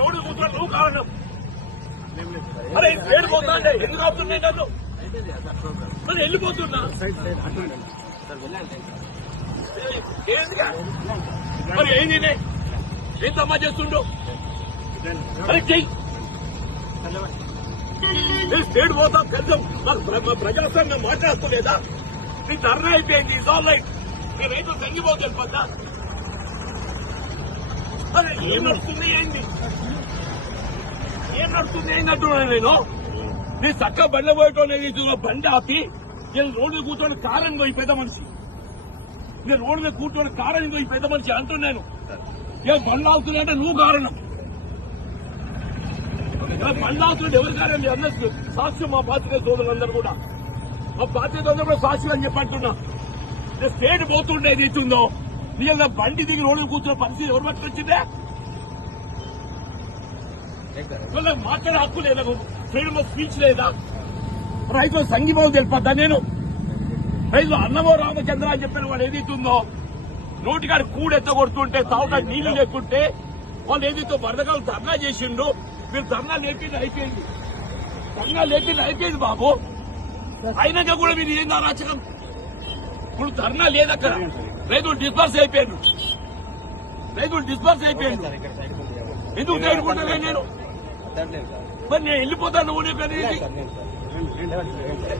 Road కూర్చొని నువ్వు కారణం. అరే ఏడిపోతా అంటే ఎందుకు ఆపుతున్నాయి నన్ను? మరి వెళ్ళిపోతున్నా మరి ఏంది ఏం తమ్మా చేస్తుండో? అరే చెయ్యి స్టేట్ పోతాం కనీసం ప్రజాస్వామ్యం మాట్లాడుకోలేదా? నీ ధర్నా అయిపోయింది, ఇస్ ఆల్ రైట్. నీ రైతులు తగ్గిపోతే వెళ్ళిపోతా. అరే ఏం నడుస్తుంది ఏంటి? ఏం నడుస్తుంది ఏంటి అంటున్నాను నేను. నీ చక్క బండ్ల పోయేటోళ్ళు బండి ఆపి నేను రోడ్డు మీద కూర్చొని కారని పోయి పెద్ద మనిషి, నేను రోడ్డు మీద కూర్చొని కారని పోయి పెద్ద మనిషి అంటున్నాను. ఏం బండ్లు ఆగుతున్నాయి అంటే నువ్వు కారణం. బండ్లు ఆగుతుంటే ఎవరి కారణం? మీ అందరూ సాక్ష్యం. మా పాత్రికేయ సోదరులందరూ కూడా, మా పాత్రికేయ సోదరులు కూడా సాక్షులు అని చెప్పంటున్నా. నేను స్టేట్ పోతుంటే ఏదైతుందో నీళ్ళ బండి దిగి రోడ్డు కూర్చున్న పరిస్థితి ఎవరు పట్టుకొచ్చిందే? మాట్లాడే హక్కు లేదా? ఫ్రీడమ్ ఆఫ్ స్పీచ్ లేదా? రైతులు సంఘీభావం తెలిపద్దా? నేను రైతులు అన్నమో రామచంద్ర అని చెప్పిన వాడు ఏదైతుందో నోటికాడు కూడెత్త కొడుతుంటే తాగుతాడు నీళ్లు లేకుంటే వాళ్ళు ఏదైతే వరదకాలు ధర్నా చేసిండు. మీరు ధర్నా లేపింది అయిపోయింది, ధర్నా లేపింది అయిపోయింది బాబు. అయినాక కూడా మీరు ఏంది అరాచకం? ఇప్పుడు ధర్నా లేదక్కడ, రైతులు డిస్పర్స్ అయిపోయారు. ఎందుకు నేర్చుకుంటాను నేను? మరి నేను వెళ్ళిపోతాను. నువ్వు